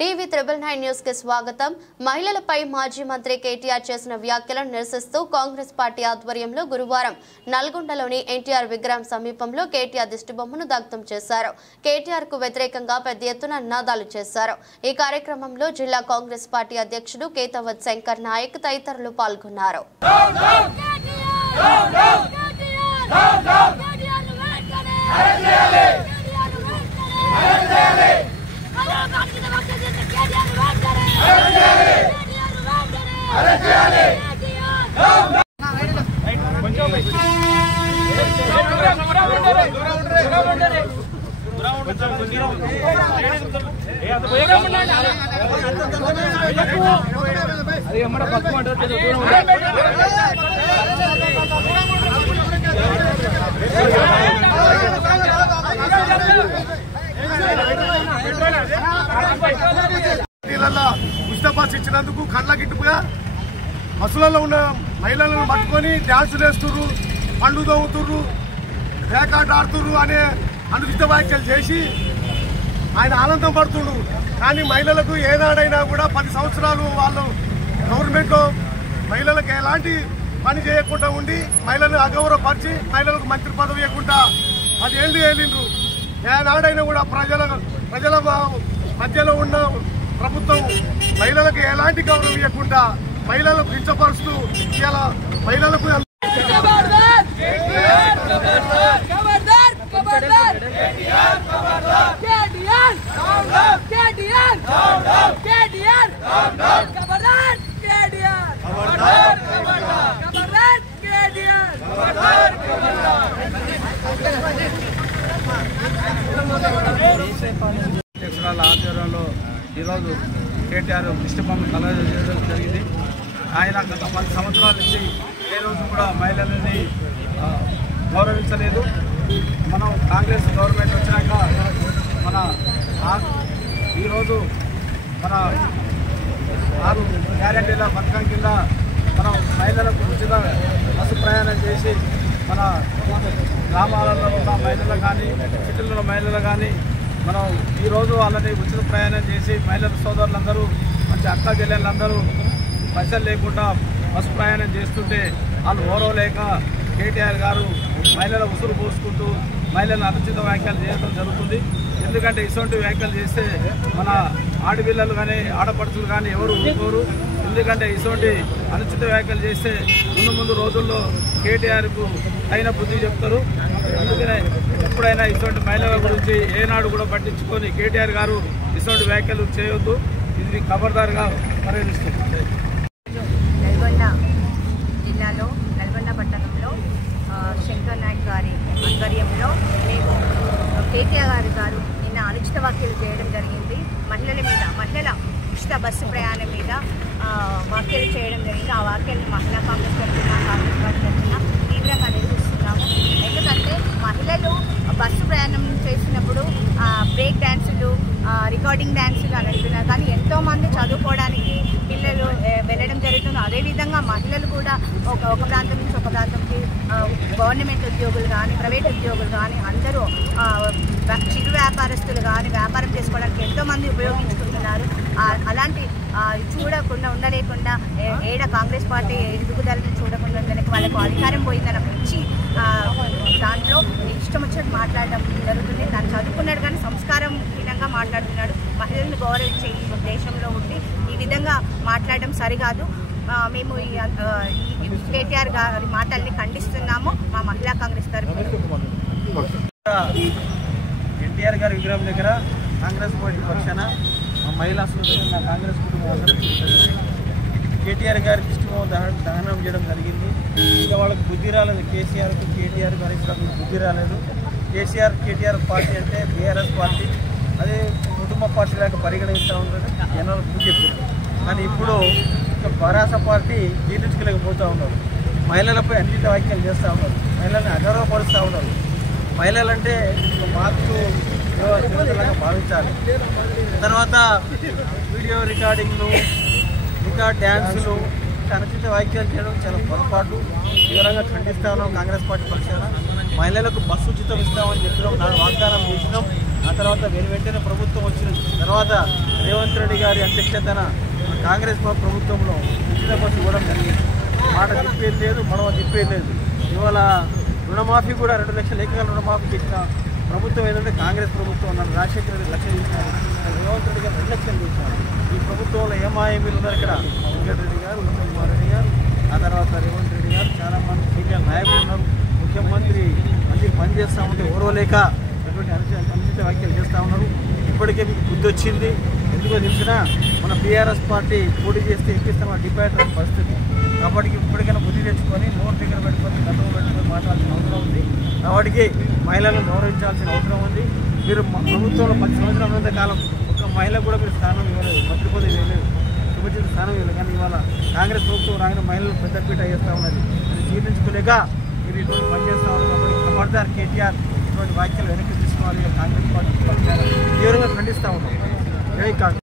TV 999 news కి స్వాగతం. మహిళలపై మాజీ మంత్రి కేటీఆర్ చేసిన వ్యాఖ్యలను నిరసిస్తూ కాంగ్రెస్ పార్టీ ఆధ్వర్యంలో గురువారం నల్గొండలోని ఎన్టీఆర్ విగ్రహం సమీపంలో కేటీఆర్ దిష్టిబొమ్మను దగ్ధం చేశారు. కేటీఆర్ కు వ్యతిరేకంగా పెద్ద ఎత్తున నినాదాలు చేశారు. ఈ కార్యక్రమంలో జిల్లా కాంగ్రెస్ పార్టీ అధ్యక్షుడు కేతవత్ శంకర్ నాయక్ తదితరులు పాల్గొన్నారు. ఉచిత ఇచ్చినందుకు కళ్ళ గిట్టుగా బస్సులలో ఉన్న మహిళలను పట్టుకొని డ్యాన్సులు వేస్తుర్రు, పండ్లు తోముతుర్రు, రేకాట ఆడుతుర్రు అనే అనుచిత వ్యాఖ్యలు చేసి ఆయన ఆనందం పడుతుండ్రు. కానీ మహిళలకు ఏనాడైనా కూడా 10 సంవత్సరాలు వాళ్ళు గవర్నమెంట్లో మహిళలకు ఎలాంటి పని చేయకుండా ఉండి మహిళలను అగౌరవపరిచి మహిళలకు మంత్రి పదవి ఇవ్వకుండా 10 ఏళ్ళు ఏలిండ్రు. ఏనాడైనా కూడా ప్రజల మధ్యలో ఉన్న ప్రభుత్వం మహిళలకు ఎలాంటి గౌరవం ఇవ్వకుండా మహిళలకు కించపరుస్తూ ఇలా మహిళలకు ఆధ్వర్యంలో ఈరోజు కేటీఆర్ దిష్టిబొమ్మ కలగజేయడం జరిగింది. ఆయన గత 10 సంవత్సరాల నుంచి ఏ రోజు కూడా మహిళలని గౌరవించలేదు. మనం కాంగ్రెస్ గవర్నమెంట్ వచ్చినాక మన ఈరోజు మన 6 గ్యారెంటీల పథకం కింద మనం మహిళలకు ఉచిత బస్సు ప్రయాణం చేసి మన గ్రామాలలో ఉన్న మహిళలు కానీ సిటీలలో మహిళలు కానీ మనం ఈరోజు వాళ్ళని ఉచిత ప్రయాణం చేసి మహిళల సోదరులందరూ మంచి అక్క చెల్లెళ్ళందరూ పైసలు లేకుండా బస్సు ప్రయాణం చేస్తుంటే వాళ్ళు ఓరవలేక కేటీఆర్ గారు మహిళల ఉసురు పోసుకుంటూ మహిళలను అనుచిత వ్యాఖ్యలు చేయడం జరుగుతుంది. ఎందుకంటే ఇటువంటి వ్యాఖ్యలు చేస్తే మన ఆడపిల్లలు కానీ ఆడపడుచులు కానీ ఎవరు ఊరుకోరు. ఎందుకంటే ఇటువంటి అనుచిత వ్యాఖ్యలు చేస్తే ముందు రోజుల్లో కేటీఆర్కు అయిన బుద్ధి చెప్తారు. అందుకనే ఎప్పుడైనా ఇటువంటి మహిళల గురించి ఏనాడు కూడా పట్టించుకొని కేటీఆర్ గారు ఇటువంటి వ్యాఖ్యలు చేయొద్దు. ఇది ఖబర్దారుగా పరిగణిస్తుంది. నల్గొండ జిల్లాలో నల్గొండ పట్టణంలో శంకర్ నాయక్ గారి ఆధ్వర్యంలో మేము కేటీఆర్ గారు నిన్న అనుచిత వ్యాఖ్యలు చేయడం జరిగింది. మహిళల ఉచిత బస్సు ప్రయాణం మీద వ్యాఖ్యలు చేయడం జరిగింది. ఆ వ్యాఖ్యలు మహిళా కాంగ్రెస్ తరఫున కాంగ్రెస్ పార్టీ తరఫున తీవ్రంగా నిరసిస్తున్నాము. ఎందుకంటే మహిళలు బస్సు ప్రయాణం చేసినప్పుడు బ్రేక్ డ్యాన్సులు, రికార్డింగ్ డ్యాన్సులు అని అంటున్నారు. కానీ ఎంతోమంది చదువుకోవడానికి పిల్లలు వెళ్ళడం జరుగుతుంది. అదేవిధంగా మహిళలు కూడా ఒక ప్రాంతం నుంచి ఒక ప్రాంతంకి గవర్నమెంట్ ఉద్యోగులు కానీ ప్రైవేట్ ఉద్యోగులు కానీ అందరూ చిరు వ్యాపారస్తులు కానీ వ్యాపారం చేసుకోవడానికి ఎంతోమంది ఉపయోగించుకుంటున్నారు. అలాంటి చూడకుండా ఉండలేకుండా కాంగ్రెస్ పార్టీ ఎదుగుదలను చూడకుండా ఉండడానికి వాళ్ళకు అధికారం పోయిందని పిచ్చి దాంట్లో ఇష్టం వచ్చినట్టు మాట్లాడడం జరుగుతుంది. తను చదువుకున్నాడు కానీ సంస్కారహీనంగా మాట్లాడుతున్నాడు. మహిళలను గౌరవించే ఈ దేశంలో ఉండి ఈ విధంగా మాట్లాడడం సరికాదు. మేము ఈ కేటీఆర్ గారి మాటల్ని ఖండిస్తున్నాము. మా మహిళా కాంగ్రెస్ తరఫున ఎన్టీఆర్ గారి విగ్రహం దగ్గర కాంగ్రెస్ పార్టీ పక్షాన మహిళా సోదరులు కాంగ్రెస్ కుటుంబం కేటీఆర్ గారి దిష్టిబొమ్మ దహనం చేయడం జరిగింది. ఇక వాళ్ళకి బుద్ధి రాలేదు. కేసీఆర్కు కేటీఆర్ గారి బుద్ధి రాలేదు. కేటీఆర్ పార్టీ అంటే బీఆర్ఎస్ పార్టీ, అదే కుటుంబ పార్టీ లాగా పరిగణిస్తూ ఉంటుంది జనాలు బుద్ధి. కానీ ఇప్పుడు భరాస పార్టీ జీర్ణించుకోలేకపోతూ ఉన్నారు. మహిళలపై అన్నింటి వ్యాఖ్యలు చేస్తూ ఉన్నారు. మహిళల్ని అగౌరవపరుస్తూ ఉన్నారు. మహిళలంటే మార్పు యువతలాగా భావించాలి. తర్వాత వీడియో రికార్డింగ్లు, ఇంకా డ్యాన్సులు, అనుచిత వ్యాఖ్యలు చేయడం చాలా పొరపాటు. తీవ్రంగా ఖండిస్తా ఉన్నాం. కాంగ్రెస్ పార్టీ పక్షాన మహిళలకు బస్సు ఉచితం ఇస్తామని చెప్పినాం, వాగ్దానం చేసినాం. ఆ తర్వాత వెంటనే ప్రభుత్వం వచ్చిన తర్వాత రేవంత్ రెడ్డి గారి అధ్యక్షతన కాంగ్రెస్ ప్రభుత్వంలో ఉచిత బస్సు ఇవ్వడం జరిగింది. మాట తిప్పేది లేదు, మడవ తిప్పేది లేదు. ఇవాళ రుణమాఫీ కూడా 2 లక్షల ఏకకాల రుణమాఫీ చేసిన ప్రభుత్వం ఏదంటే కాంగ్రెస్ ప్రభుత్వం ఉన్నారు. రాజశేఖర రెడ్డి 1 లక్షలు ఇచ్చినారు, రేవంత్ రెడ్డి గారు 2 లక్షలు ఇచ్చినారు. ఈ ప్రభుత్వంలో ఏమాయమీలు ఉన్నారు ఇక్కడ. వెంకటరెడ్డి గారు, ఉత్తమ్ కుమార్ రెడ్డి గారు, ఆ తర్వాత రేవంత్ రెడ్డి గారు, చాలామంది సీనియర్ నాయకులు ఉన్నారు. ముఖ్యమంత్రి మంత్రి పనిచేస్తూ ఉంటే ఓర్వలేక ఎటువంటి అనుచిత వ్యాఖ్యలు చేస్తూ ఉన్నారు. ఇప్పటికే మీకు బుద్ధి వచ్చింది. ఎందుకో తెలిసినా మన బీఆర్ఎస్ పార్టీ పోటీ చేస్తే ఎక్కిస్తామని డిపాయిట్ అనే పరిస్థితి. కాబట్టి ఇప్పటికైనా బుద్ధి తెచ్చుకొని నోరు దగ్గర పెట్టుకొని గతంలో పెట్టుకొని మాట్లాడాల్సిన అవసరం ఉంది. కాబట్టి మహిళలను గౌరవించాల్సిన అవసరం ఉంది. మీరు ప్రభుత్వంలో 10 సంవత్సరాల ముందు కాలం ఒక మహిళ కూడా మీరు స్థానం ఇవ్వలేదు, మంత్రి పదవి ఇవ్వలేదు, శుభచిత స్థానం ఇవ్వలేదు. కానీ ఇవాళ కాంగ్రెస్ ప్రభుత్వం రాగానే మహిళలు పెద్దపీట వేస్తూ ఉన్నది. అది జీర్ణించుకోలేక మీరు ఇటువంటి పనిచేస్తూ ఉన్నారు. కాబట్టి ఖబర్దార్ కేటీఆర్ ఇటువంటి వ్యాఖ్యలు వెనక్కి తీసుకోవాలి. కాంగ్రెస్ పార్టీ తీవ్రంగా ఖండిస్తూ ఉన్నాం. జై కాంగ్రెస్.